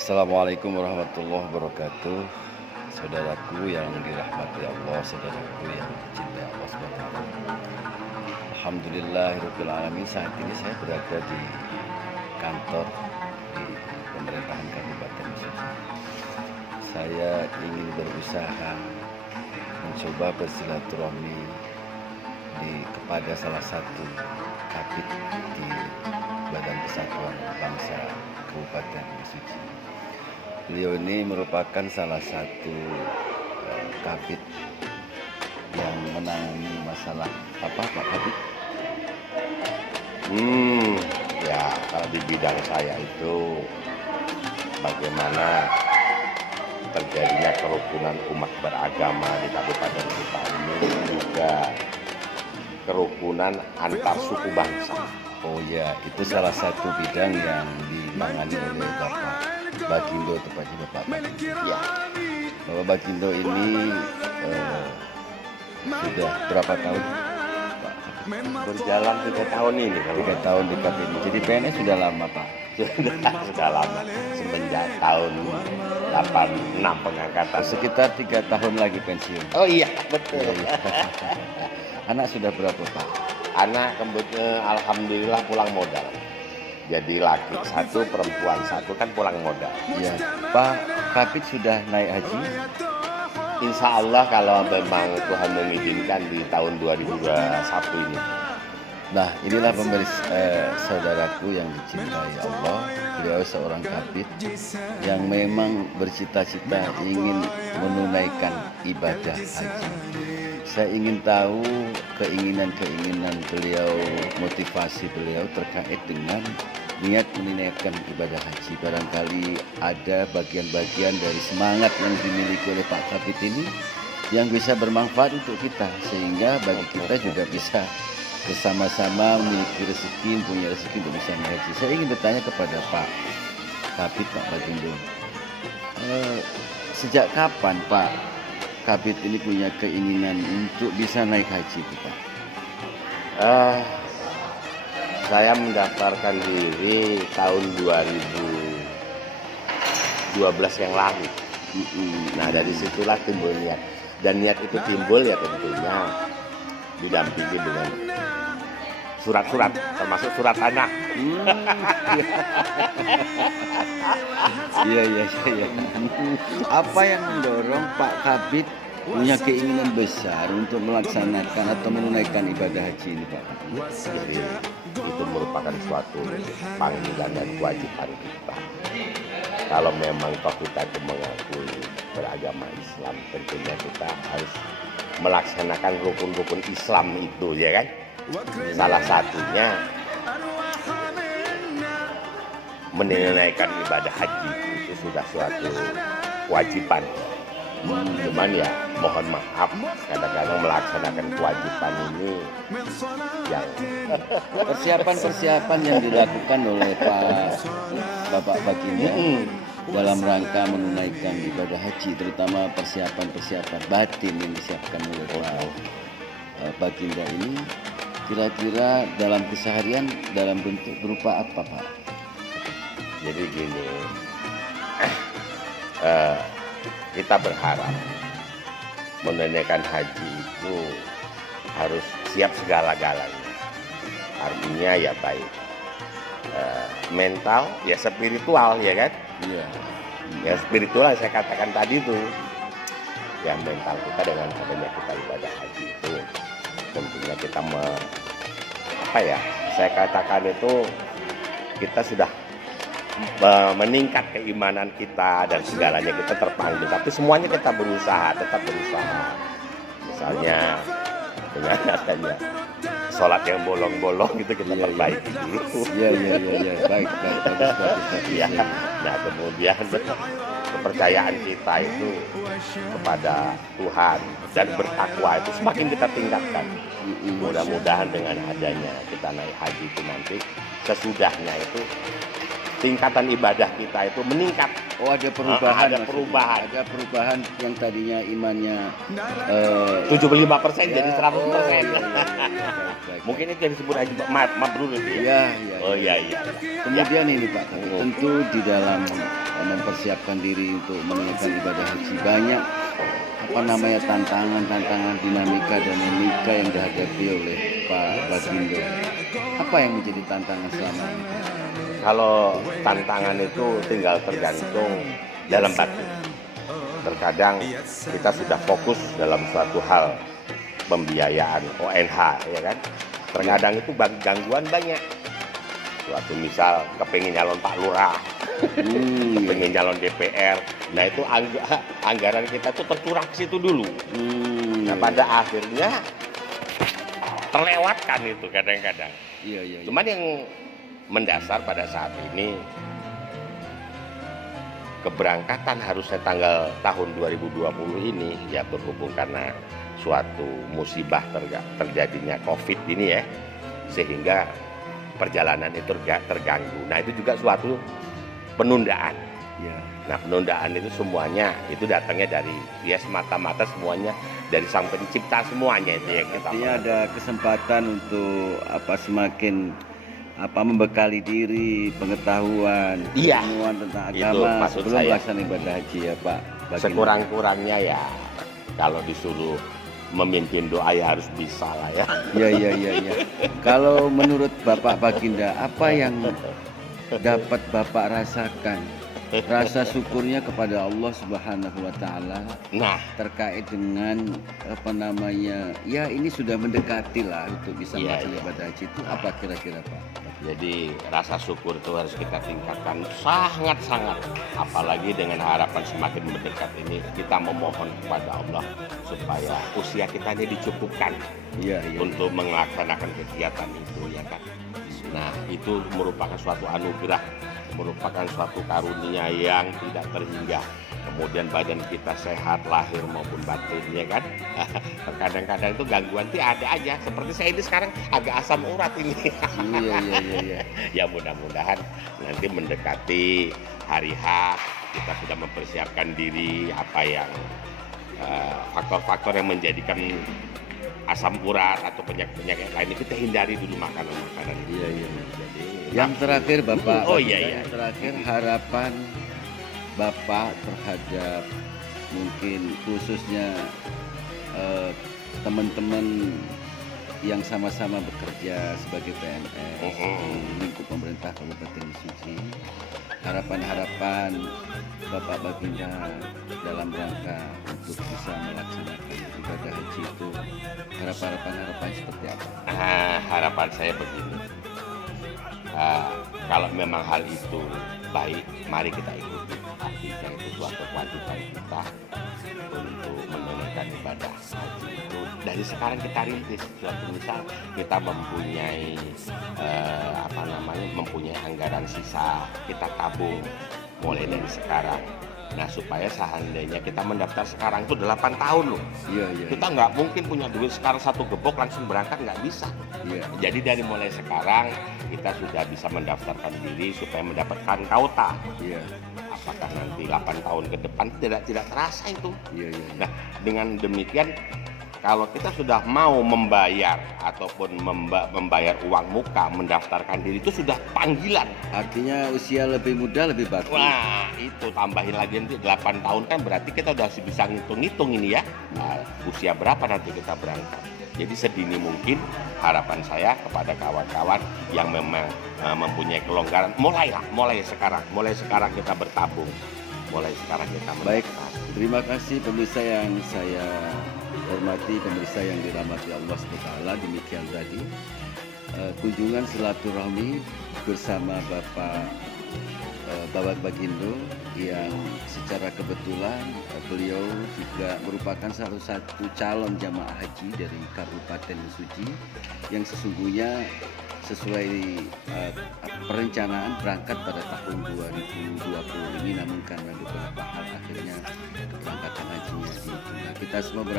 Assalamualaikum warahmatullahi wabarakatuh. Saudaraku yang dirahmati Allah, saudaraku yang dicintai Allah SWT. Alhamdulillahirrahmanirrahim. Saat ini saya berada di kantor di pemerintahan Kabupaten Mesuji. Saya ingin berusaha mencoba bersilaturahmi kepada salah satu kabid di Badan Persatuan Bangsa Kabupaten Mesuji. Beliau ini merupakan salah satu kabid yang menangani masalah apa Pak Kabid? Ya kalau di bidang saya itu bagaimana terjadinya kerukunan umat beragama di kabupaten kita ini, juga kerukunan antar suku bangsa. Oh ya, itu salah satu bidang yang ditangani oleh Bapak Bagindo, tepatnya Bapak Bagindo. Ya, Bapak Bagindo ini sudah berapa tahun Pak? berjalan 3 tahun ini kalau 3 tahun di kabid ini. Jadi PNS sudah lama Pak. sudah lama, semenjak tahun 86 pengangkatan. Sekitar 3 tahun lagi pensiun. Oh iya, betul. Iya. Anak sudah berapa Pak? Anak kebetulan alhamdulillah pulang modal. Jadi laki 1, perempuan 1, kan pulang modal. Iya. Pak Kabid sudah naik haji? Insya Allah kalau memang Tuhan mengizinkan di tahun 2021 ini. Nah, inilah saudaraku yang dicintai Allah. Beliau seorang kabid yang memang bercita-cita ingin menunaikan ibadah haji. Saya ingin tahu keinginan-keinginan beliau, motivasi beliau terkait dengan niat menunaikan ibadah haji. Barangkali ada bagian-bagian dari semangat yang dimiliki oleh Pak Kabid ini yang bisa bermanfaat untuk kita, sehingga bagi kita juga bisa bersama-sama memiliki rezeki, punya rezeki untuk bisa haji. Saya ingin bertanya kepada Pak Kabid, Pak Bagindo, sejak kapan Pak Kabid ini punya keinginan untuk bisa naik haji, Pak? Saya mendaftarkan diri tahun 2012 yang lalu. Nah, dari situlah timbul niat. Dan niat itu timbul ya tentunya didampingi dengan surat-surat, termasuk surat tanah. Iya. Apa yang mendorong Pak Kabid punya keinginan besar untuk melaksanakan atau menunaikan ibadah haji ini, Pak? Jadi itu merupakan suatu panggilan dan kewajiban kita. Kalau memang toh kita itu mengakui beragama Islam, tentunya kita harus melaksanakan rukun-rukun Islam itu, ya kan? Salah satunya menunaikan ibadah haji, itu sudah suatu kewajiban. Cuman ya mohon maaf, kadang-kadang melaksanakan kewajiban ini yang Persiapan yang dilakukan oleh Bapak Bagindo dalam rangka menunaikan ibadah haji, terutama persiapan batin yang disiapkan oleh Pak Bagindo ini, kira-kira dalam keseharian dalam bentuk berupa apa, Pak? jadi gini, kita berharap menunaikan haji itu harus siap segala-galanya. Artinya ya baik mental, ya spiritual, ya kan? Iya. Ya spiritual saya katakan tadi itu. Yang mental kita dengan adanya kita ibadah haji itu tentunya kita saya katakan itu kita sudah meningkat keimanan kita dan segalanya kita terpanggil, tapi semuanya kita tetap berusaha. Misalnya dengan adanya sholat yang bolong-bolong itu kita perbaiki dulu. Iya. Baik. Bagus. Ya. Nah, kemudian kepercayaan kita itu kepada Tuhan dan bertakwa itu semakin kita tingkatkan. Mudah-mudahan dengan adanya kita naik haji itu nanti sesudahnya itu tingkatan ibadah kita itu meningkat. Oh, ada perubahan. Ada maksudnya. perubahan. Ada perubahan yang tadinya imannya 75% jadi 100%. oh, iya, iya. Baik. Mungkin itu yang disebut haji mabrur itu ya. Iya, iya. Oh iya. Kemudian ini Pak, tentu di dalam mempersiapkan diri untuk menunaikan ibadah haji banyak tantangan, dinamika dan dinamika yang dihadapi oleh Pak Bagindo. Apa yang menjadi tantangan selama ini? Kalau tantangan itu tinggal tergantung dalam batin. Terkadang kita sudah fokus dalam suatu hal pembiayaan ONH, ya kan? Terkadang itu gangguan banyak. Suatu misal kepengen nyalon Pak Lurah, kepengen nyalon DPR, nah itu anggaran kita tuh tercurah ke situ dulu. Nah pada akhirnya terlewatkan itu kadang-kadang. Iya. Cuman yang mendasar pada saat ini keberangkatan harusnya tahun 2020 ini ya berhubung karena suatu musibah terjadinya COVID ini ya, sehingga perjalanan itu terganggu. Nah itu juga suatu penundaan. Ya. Nah penundaan itu semuanya itu datangnya dari ya semata-mata semuanya dari Sang Pencipta semuanya itu yang kita. Artinya ada kesempatan untuk semakin membekali diri, pengetahuan, Iya, ilmuwan tentang itu agama maksud sebelum saya. melaksanakan ibadah haji ya Pak. Sekurang-kurangnya ya kalau disuruh memimpin doa ya harus bisa lah ya. Iya. Kalau menurut Bapak Baginda, apa yang dapat Bapak rasakan? Rasa syukurnya kepada Allah Subhanahu wa taala. Nah, terkait dengan ya ini sudah mendekati lah untuk bisa melaksanakan ibadah haji itu apa kira-kira Pak? jadi rasa syukur itu harus kita tingkatkan sangat-sangat, apalagi dengan harapan semakin mendekat ini kita memohon kepada Allah supaya usia kita ini dicukupkan untuk melaksanakan kegiatan itu ya kan. Nah itu merupakan suatu anugerah, merupakan suatu karunia yang tidak terhingga. Kemudian badan kita sehat lahir maupun batin ya kan. Kadang-kadang itu gangguan itu ada aja, seperti saya ini sekarang agak asam urat ini. Iya. Ya mudah-mudahan nanti mendekati hari H kita sudah mempersiapkan diri apa yang faktor-faktor yang menjadikan asam urat atau penyakit lain itu kita hindari dulu makanan-makanan. Iya. Jadi, yang terakhir Bapak, yang terakhir harapan Bapak terhadap mungkin khususnya teman-teman yang sama-sama bekerja sebagai PNS di lingkup pemerintah Kabupaten Mesuji, harapan-harapan Bapak Baginda dalam rangka untuk bisa melaksanakan ibadah haji itu, harapan seperti apa? Harapan saya begini, kalau memang hal itu baik, mari kita ikuti. Artinya itu suatu kewajiban kita untuk menunaikan ibadah haji itu dari sekarang kita rintis. Suatu misal kita mempunyai mempunyai anggaran sisa, kita tabung mulai dari sekarang. Nah supaya seandainya kita mendaftar sekarang itu 8 tahun loh. Iya. Kita nggak mungkin punya duit sekarang satu gebok langsung berangkat, nggak bisa. Iya. Jadi dari mulai sekarang kita sudah bisa mendaftarkan diri supaya mendapatkan kauta. Iya. Apakah nanti 8 tahun ke depan tidak terasa itu. Iya. Nah dengan demikian kalau kita sudah mau membayar ataupun membayar uang muka, mendaftarkan diri itu sudah panggilan. Artinya usia lebih muda lebih bagus. Wah itu tambahin lagi nanti 8 tahun kan berarti kita udah bisa ngitung-ngitung ini ya. Nah, usia berapa nanti kita berangkat. Jadi sedini mungkin harapan saya kepada kawan-kawan yang memang mempunyai kelonggaran, mulai sekarang kita bertabung. Mulai sekarang kita mendaftar. Baik, terima kasih pemirsa yang saya hormati, pemirsa yang dirahmati Allah SWT. Demikian tadi kunjungan silaturahmi bersama Bapak Bagindo yang secara kebetulan beliau juga merupakan salah satu calon jamaah haji dari Kabupaten Mesuji yang sesungguhnya sesuai perencanaan berangkat pada tahun 2020 ini, namun karena beberapa hal akhirnya keberangkatan hajinya ditunda. Kita semua berangkat